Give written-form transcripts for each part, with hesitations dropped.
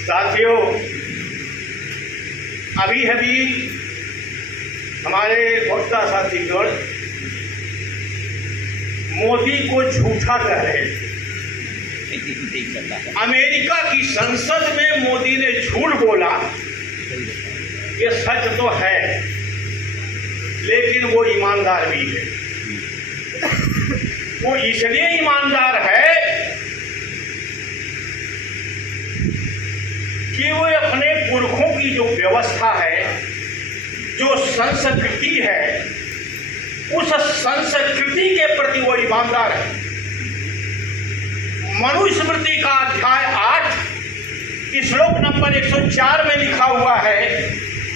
साथियों, अभी हमारे वक्ता साथीगण मोदी को झूठा कह रहे थे। अमेरिका की संसद में मोदी ने झूठ बोला, ये सच तो है, लेकिन वो ईमानदार भी है। वो इसलिए ईमानदार है कि वो अपने पुरखों की जो व्यवस्था है, जो संस्कृति है, उस संस्कृति के प्रति वो ईमानदार है। मनुस्मृति का अध्याय 8 श्लोक नंबर 104 में लिखा हुआ है,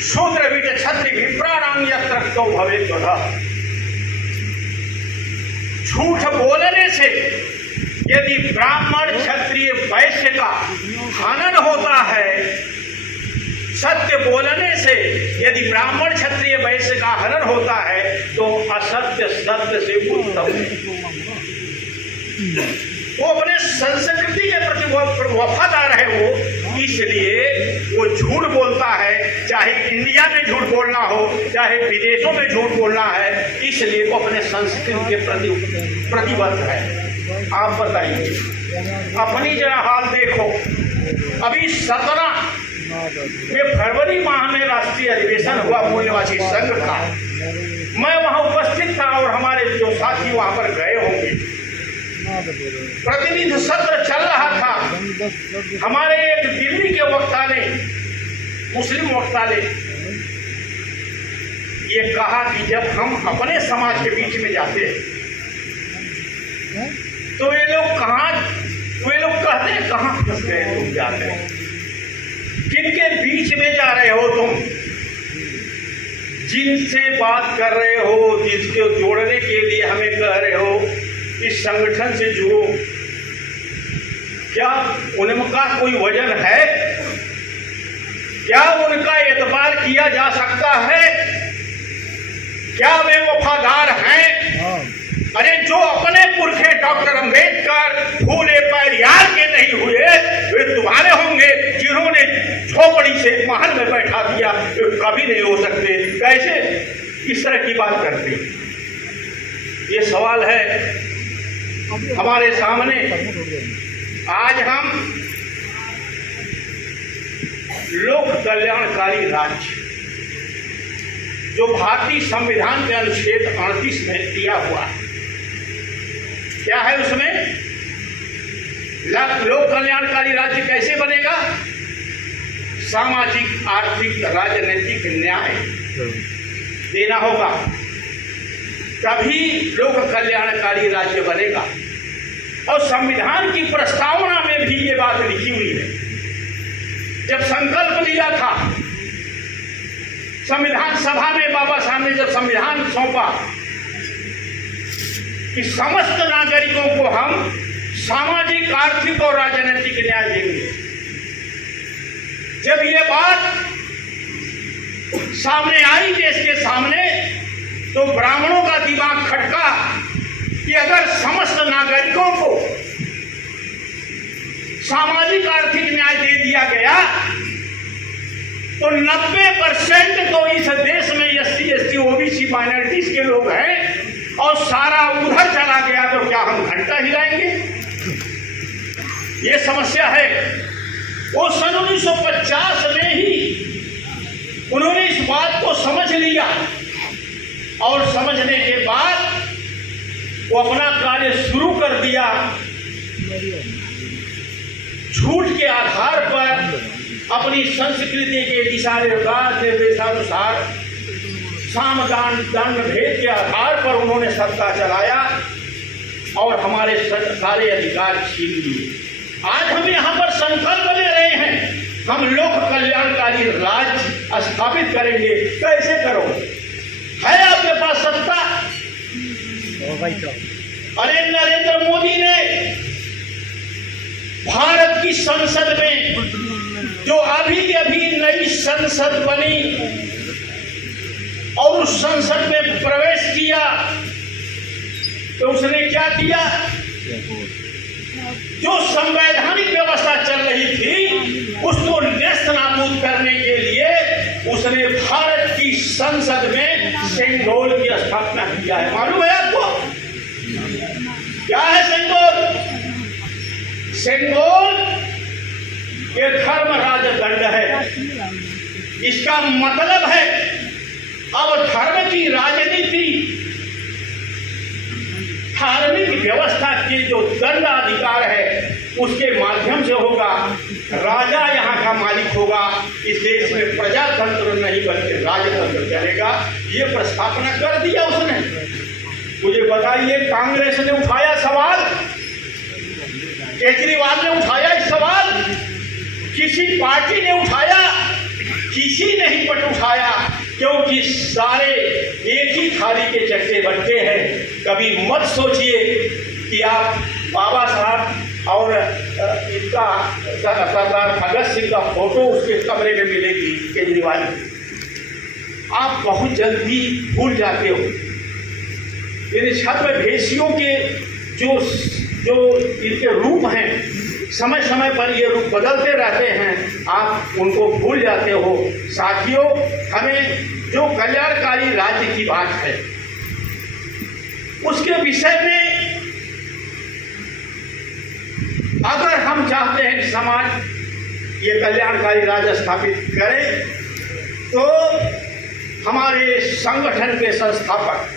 शूद्र विट क्षत्रिय विप्राणां यत्र रक्तो भवेत् ततः। झूठ बोलने से यदि ब्राह्मण क्षत्रिय वैश्य का हनन होता है, सत्य बोलने से यदि ब्राह्मण क्षत्रिय वैश्य का हनन होता है, तो असत्य सत्य से उत्तम है। वो अपने संस्कृति के प्रति वफादार है, वो इसलिए वो झूठ बोलता है। चाहे इंडिया में झूठ बोलना हो, चाहे विदेशों में झूठ बोलना है, इसलिए वो अपने संस्कृति के प्रति प्रतिबद्ध है। आप बताइए, अपनी जरा हाल देखो। अभी 17 में फरवरी माह में राष्ट्रीय अधिवेशन हुआ मूल निवासी संघ का। मैं वहां उपस्थित था और हमारे जो साथी वहां पर गए होंगे। प्रतिनिधि सत्र चल रहा था। हमारे एक दिल्ली के वक्ता ने, मुस्लिम वक्ता ने ये कहा कि जब हम अपने समाज के बीच में जाते हैं तो वे लोग कहते हैं कहाँ फंस गए तुम जाते हैं, किनके बीच में जा रहे हो तुम, जिनसे बात कर रहे हो, जिसको जोड़ने के लिए हमें कह रहे हो इस संगठन से जुड़ो, क्या उनका कोई वजन है? क्या उनका एतबार किया जा सकता है? क्या वे वफादार हैं? अरे जो अपने पुरखे डॉक्टर अंबेडकर फूले पैरियार के नहीं हुए, वे तुम्हारे होंगे जिन्होंने झोपड़ी से महल में बैठा दिया, कभी नहीं हो सकते। कैसे इस तरह की बात करते? ये सवाल है हमारे सामने। आज हम लोक कल्याणकारी राज्य, जो भारतीय संविधान के अनुच्छेद 38 में दिया हुआ है, क्या है उसमें? लोक कल्याणकारी राज्य कैसे बनेगा? सामाजिक, आर्थिक, राजनीतिक न्याय देना होगा, तभी लोक कल्याणकारी राज्य बनेगा। और संविधान की प्रस्तावना में भी ये बात लिखी हुई है। जब संकल्प लिया था संविधान सभा में, बाबा साहब ने जब संविधान सौंपा कि समस्त नागरिकों को हम सामाजिक, आर्थिक और राजनीतिक न्याय देंगे, जब ये बात सामने आई देश के सामने, तो ब्राह्मणों का दिमाग खटका कि अगर समस्त नागरिकों को सामाजिक आर्थिक न्याय दे दिया गया तो 90% तो इस देश में SC, ST, OBC माइनॉरिटीज के लोग हैं, और सारा उधर चला गया तो क्या हम घंटा हिलाएंगे? ये समस्या है। वो सन 1950 में ही उन्होंने इस बात को समझ लिया, और समझने के बाद वो अपना कार्य शुरू कर दिया। झूठ के आधार पर, अपनी संस्कृति के दिशा निर्देशानुसार, साम दान दंड भेद के आधार पर उन्होंने सत्ता चलाया और हमारे सारे अधिकार छीन लिए। आज हम यहाँ पर संकल्प ले रहे हैं, हम लोक कल्याणकारी राज्य स्थापित करेंगे। कैसे करो? है आपके पास सत्ता? अरे नरेंद्र मोदी ने भारत की संसद में, जो अभी अभी नई संसद बनी और उस संसद में प्रवेश किया, तो उसने क्या किया, जो संवैधानिक व्यवस्था चल रही थी उसको नेस्त नाबूद करने के लिए उसने भारत की संसद में सेंगोल की स्थापना किया है। मालूम है आपको क्या है सेंगोल? सेंगोल ये धर्म राजदंड है। इसका मतलब है अब धर्म की राजनीति, धार्मिक व्यवस्था के जो दंडाधिकार है उसके माध्यम से होगा। राजा यहाँ का मालिक होगा। इस देश में प्रजातंत्र नहीं बल्कि राजतंत्र चलेगा। ये प्रस्थापना कर दिया उसने। मुझे बताइए, कांग्रेस ने उठाया सवाल, केजरीवाल ने उठाया इस सवाल, किसी पार्टी ने उठाया? किसी ने ही पट उठाया, क्योंकि सारे एक ही थाली के चट्टे बट्टे हैं। कभी मत सोचिए कि आप बाबा साहब और इनका सरदार भगत सिंह का फोटो उसके कमरे में मिलेगी केजरीवाल। आप बहुत जल्दी भूल जाते हो। इन छद्मवेशियों के जो इनके रूप हैं, समय समय पर ये रूप बदलते रहते हैं, आप उनको भूल जाते हो। साथियों, हमें जो कल्याणकारी राज्य की बात है उसके विषय में अगर हम चाहते हैं कि समाज ये कल्याणकारी राज्य स्थापित करे, तो हमारे संगठन के संस्थापक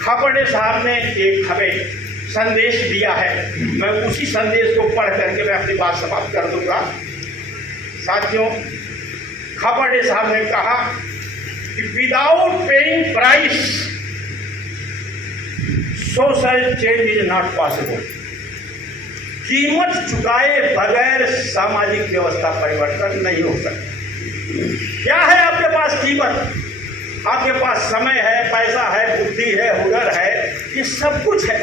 खापर्डे साहब ने एक हमें संदेश दिया है। मैं उसी संदेश को पढ़ करके मैं अपनी बात समाप्त कर दूंगा। साथियों, खापर्डे साहब ने कहा कि without paying price social change is not possible. कीमत चुकाए बगैर सामाजिक व्यवस्था परिवर्तन नहीं हो सकता। क्या है आपके पास कीमत? आपके पास समय है, पैसा है, बुद्धि है, हुनर है, ये सब कुछ है।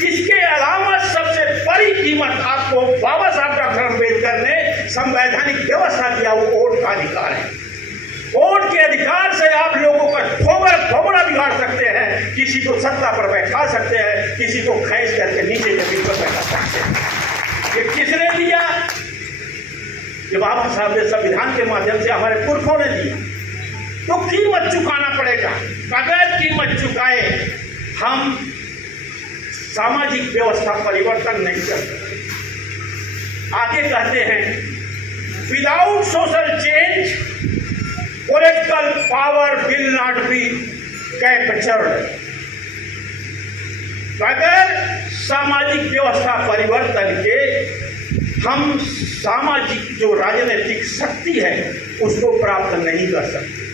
इसके अलावा सबसे बड़ी कीमत आपको बाबा साहब डॉक्टर अम्बेडकर ने संवैधानिक व्यवस्था दिया, वो वोट का अधिकार है। वोट के अधिकार से आप लोगों का थोबड़ा बिगाड़ सकते हैं, किसी को सत्ता पर बैठा सकते हैं, किसी को खींच करके नीचे जमीन पर बैठा सकते हैं। ये किसने दिया? ये बाबा साहब ने संविधान के माध्यम से हमारे पुरखों ने दिया। तो कीमत चुकाना पड़ेगा। बगैर कीमत चुकाए हम सामाजिक व्यवस्था परिवर्तन नहीं कर सकते। आगे कहते हैं, without social change political power will not be captured. बगैर सामाजिक व्यवस्था परिवर्तन के हम सामाजिक जो राजनीतिक शक्ति है उसको प्राप्त नहीं कर सकते।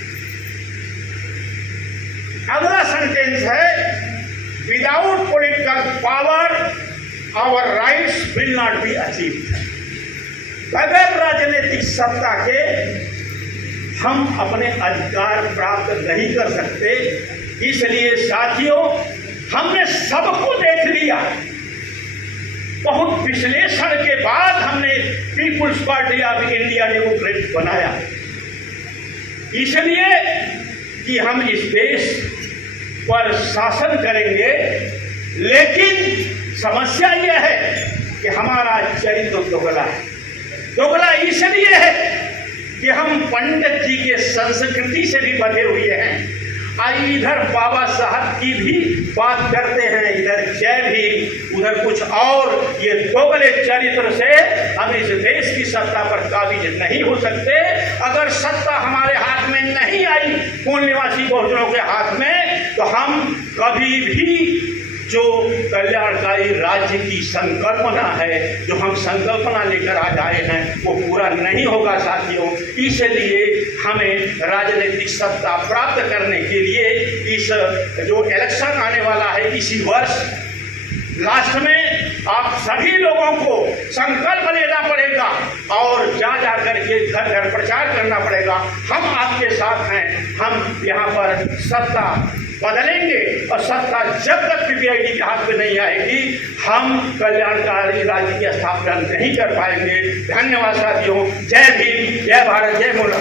अगला सेंटेंस है, without political power our rights will not be achieved. बगैर राजनीतिक सत्ता के हम अपने अधिकार प्राप्त नहीं कर सकते। इसलिए साथियों, हमने सबको देख लिया। बहुत विश्लेषण के बाद हमने People's Party of India Democrat बनाया, इसलिए कि हम इस देश पर शासन करेंगे। लेकिन समस्या यह है कि हमारा चरित्र दोगला है। दोगला इसलिए है कि हम पंडित जी के संस्कृति से भी बंधे हुए हैं। इधर बाबा साहब की भी बात करते हैं, इधर जय भी, उधर कुछ और। ये दोगले चरित्र से हम इस देश की सत्ता पर काबिज नहीं हो सकते। अगर सत्ता हमारे हाथ में नहीं आई, मूल निवासी बहुजनों के हाथ में, तो हम कभी भी जो कल्याणकारी राज्य की संकल्पना है, जो हम संकल्पना लेकर आ जाए हैं, वो पूरा नहीं होगा साथियों। इसलिए हमें राजनीतिक सत्ता प्राप्त करने के लिए इस जो इलेक्शन आने वाला है इसी वर्ष लास्ट में आप सभी लोगों को संकल्प लेना पड़ेगा और जा करके घर घर प्रचार करना पड़ेगा। हम आपके साथ हैं। हम यहाँ पर सत्ता बदलेंगे और सत्ता जब तक पीपीआईडी के हाथ में नहीं आएगी, हम कल्याणकारी राज्य की स्थापना नहीं कर पाएंगे। धन्यवाद साथियों। जय भीम, जय भारत, जय मोला।